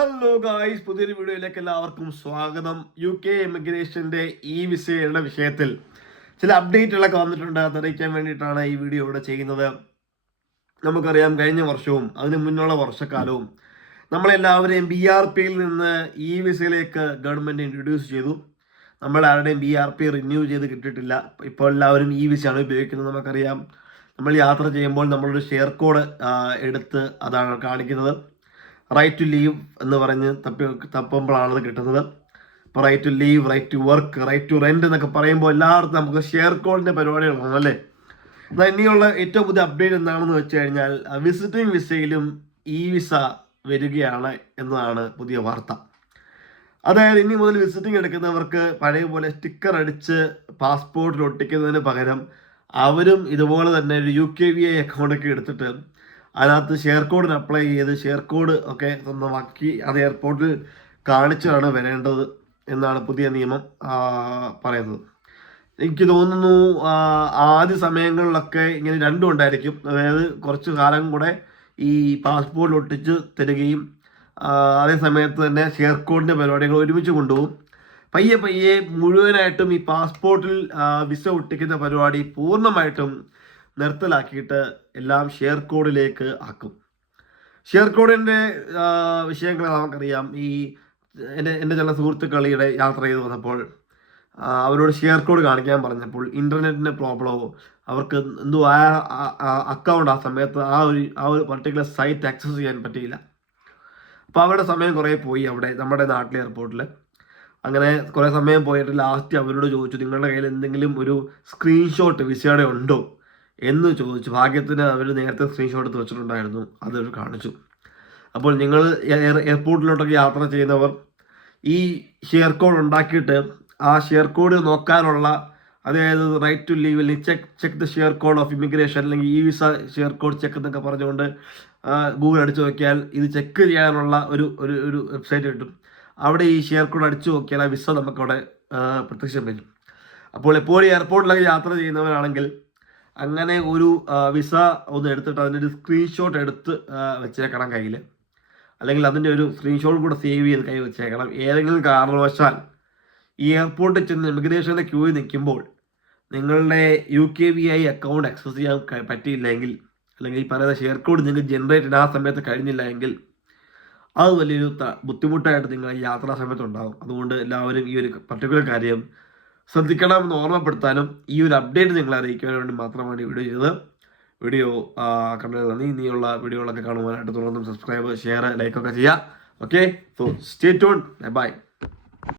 Hello guys, പുതിയൊരു വീഡിയോയിലേക്ക് എല്ലാവർക്കും സ്വാഗതം. UK ഇമിഗ്രേഷന്റെ വിസയുടെ വിഷയത്തിൽ ചില അപ്ഡേറ്റുകളൊക്കെ വന്നിട്ടുണ്ട്. അതറിയിക്കാൻ വേണ്ടിയിട്ടാണ് ഈ വീഡിയോ ഇവിടെ ചെയ്യുന്നത്. നമുക്കറിയാം, കഴിഞ്ഞ വർഷവും അതിന് മുന്നുള്ള വർഷക്കാലവും നമ്മളെല്ലാവരെയും BRPയിൽ നിന്ന് വിസയിലേക്ക് ഗവൺമെൻറ് ഇൻട്രൊഡ്യൂസ് ചെയ്തു. നമ്മളാരുടെയും BRP റിന്യൂ ചെയ്ത് കിട്ടിയിട്ടില്ല. ഇപ്പോൾ എല്ലാവരും വിസയാണ് ഉപയോഗിക്കുന്നത്. നമുക്കറിയാം, നമ്മൾ യാത്ര ചെയ്യുമ്പോൾ നമ്മളൊരു ഷെയർ കോഡ് എടുത്ത് അതാണ് കാണിക്കുന്നത്. റൈറ്റ് ടു ലീവ് എന്ന് പറഞ്ഞ് തപ്പുമ്പോഴാണത് കിട്ടുന്നത്. ഇപ്പോൾ right to leave, right to work, right to rent എന്നൊക്കെ പറയുമ്പോൾ എല്ലായിടത്തും നമുക്ക് ഷെയർ കോഡിൻ്റെ പരിപാടികളാണ് അല്ലേ. എന്നാൽ ഇനിയുള്ള ഏറ്റവും പുതിയ അപ്ഡേറ്റ് എന്താണെന്ന് വെച്ച് കഴിഞ്ഞാൽ, വിസിറ്റിംഗ് വിസയിലും വിസ വരികയാണ് എന്നതാണ് പുതിയ വാർത്ത. അതായത് ഇനി മുതൽ വിസിറ്റിംഗ് എടുക്കുന്നവർക്ക് പഴയ പോലെ സ്റ്റിക്കർ അടിച്ച് പാസ്പോർട്ടിൽ ഒട്ടിക്കുന്നതിന് പകരം അവരും ഇതുപോലെ തന്നെ ഒരു UKVI അക്കൗണ്ടൊക്കെ എടുത്തിട്ട് അതിനകത്ത് ഷെയർ കോഡിന് അപ്ലൈ ചെയ്ത് ഷെയർ കോഡ് ഒക്കെ സ്വന്തമാക്കി അത് എയർപോർട്ടിൽ കാണിച്ചാണ് വരേണ്ടത് എന്നാണ് പുതിയ നിയമം പറയുന്നത്. എനിക്ക് തോന്നുന്നു ആദ്യ സമയങ്ങളിലൊക്കെ ഇങ്ങനെ രണ്ടും ഉണ്ടായിരിക്കും. അതായത് കുറച്ച് കാലം കൂടെ ഈ പാസ്പോർട്ടിൽ ഒട്ടിച്ച് തരികയും അതേ സമയത്ത് തന്നെ ഷെയർ കോഡിൻ്റെ പരിപാടികൾ ഒരുമിച്ച് കൊണ്ടുപോകും. പയ്യെ പയ്യെ മുഴുവനായിട്ടും ഈ പാസ്പോർട്ടിൽ വിസ ഒട്ടിക്കുന്ന പരിപാടി പൂർണ്ണമായിട്ടും നിർത്തലാക്കിയിട്ട് എല്ലാം ഷെയർ കോഡിലേക്ക് ആക്കും. ഷെയർ കോഡിൻ്റെ വിഷയങ്ങൾ നമുക്കറിയാം. എൻ്റെ ചില സുഹൃത്തുക്കളിയുടെ യാത്ര ചെയ്ത് വന്നപ്പോൾ അവരോട് ഷെയർ കോഡ് കാണിക്കാൻ പറഞ്ഞപ്പോൾ ഇൻ്റർനെറ്റിൻ്റെ പ്രോബ്ലമോ അവർക്ക് എന്തോ അക്കൗണ്ട് ആ സമയത്ത് ആ ഒരു പർട്ടിക്കുലർ സൈറ്റ് ആക്സസ് ചെയ്യാൻ പറ്റിയില്ല. അപ്പോൾ അവരുടെ സമയം കുറേ പോയി അവിടെ നമ്മുടെ നാട്ടിലെ എയർപോർട്ടിൽ. അങ്ങനെ കുറേ സമയം പോയിട്ട് ലാസ്റ്റ് അവരോട് ചോദിച്ചു, നിങ്ങളുടെ കയ്യിൽ എന്തെങ്കിലും ഒരു സ്ക്രീൻഷോട്ട് വിസയുടെ ഉണ്ടോ എന്ന് ചോദിച്ചു. ഭാഗ്യത്തിന് അവർ നേരത്തെ സ്ക്രീൻഷോട്ട് എടുത്ത് വെച്ചിട്ടുണ്ടായിരുന്നു, അതൊരു കാണിച്ചു. അപ്പോൾ നിങ്ങൾ എയർപോർട്ടിലോട്ടൊക്കെ യാത്ര ചെയ്യുന്നവർ ഈ ഷെയർ കോഡ് ഉണ്ടാക്കിയിട്ട് ആ ഷെയർ കോഡ് നോക്കാനുള്ള, അതായത് right to leave check the share code of immigration അല്ലെങ്കിൽ വിസ ഷെയർ കോഡ് ചെക്ക് എന്നൊക്കെ പറഞ്ഞുകൊണ്ട് ഗൂഗിൾ അടിച്ചു നോക്കിയാൽ ഇത് ചെക്ക് ചെയ്യാനുള്ള ഒരു വെബ്സൈറ്റ് കിട്ടും. അവിടെ ഈ ഷെയർ കോഡ് അടിച്ചു നോക്കിയാൽ ആ വിസ നമുക്കവിടെ പ്രത്യക്ഷം വരും. അപ്പോൾ എപ്പോഴും എയർപോർട്ടിലൊക്കെ യാത്ര ചെയ്യുന്നവരാണെങ്കിൽ അങ്ങനെ ഒരു വിസ ഒന്ന് എടുത്തിട്ട് അതിൻ്റെ ഒരു സ്ക്രീൻഷോട്ട് എടുത്ത് വെച്ചേക്കണം കയ്യിൽ, അല്ലെങ്കിൽ അതിൻ്റെ ഒരു സ്ക്രീൻഷോട്ട് കൂടെ സേവ് ചെയ്ത് കൈ വെച്ചേക്കണം. ഏതെങ്കിലും കാരണവശാൽ ഈ എയർപോർട്ടിൽ ചെന്ന് ഇമിഗ്രേഷൻ്റെ ക്യൂവിൽ നിൽക്കുമ്പോൾ നിങ്ങളുടെ UKVI അക്കൗണ്ട് ആക്സസ് ചെയ്യാൻ പറ്റിയില്ലെങ്കിൽ, അല്ലെങ്കിൽ ഈ പറയുന്ന ഷെയർ കോഡ് നിങ്ങൾക്ക് ജനറേറ്റ് ആ സമയത്ത് കഴിഞ്ഞില്ല എങ്കിൽ അത് വലിയൊരു ബുദ്ധിമുട്ടായിട്ട് നിങ്ങൾ യാത്രാ സമയത്ത് ഉണ്ടാകും. അതുകൊണ്ട് എല്ലാവരും ഈ ഒരു പർട്ടിക്കുലർ കാര്യം ശ്രദ്ധിക്കണമെന്ന് ഓർമ്മപ്പെടുത്താനും ഈ ഒരു അപ്ഡേറ്റ് നിങ്ങളെ അറിയിക്കാൻ വേണ്ടി മാത്രമാണ് ഈ വീഡിയോ ചെയ്തത്. വീഡിയോ കണ്ടത് നന്ദി. ഇനിയുള്ള വീഡിയോകളൊക്കെ കാണുവാനായിട്ട് തുടർന്നും സബ്സ്ക്രൈബ്, ഷെയർ, ലൈക്കൊക്കെ ചെയ്യുക. Okay, so stay tune. By.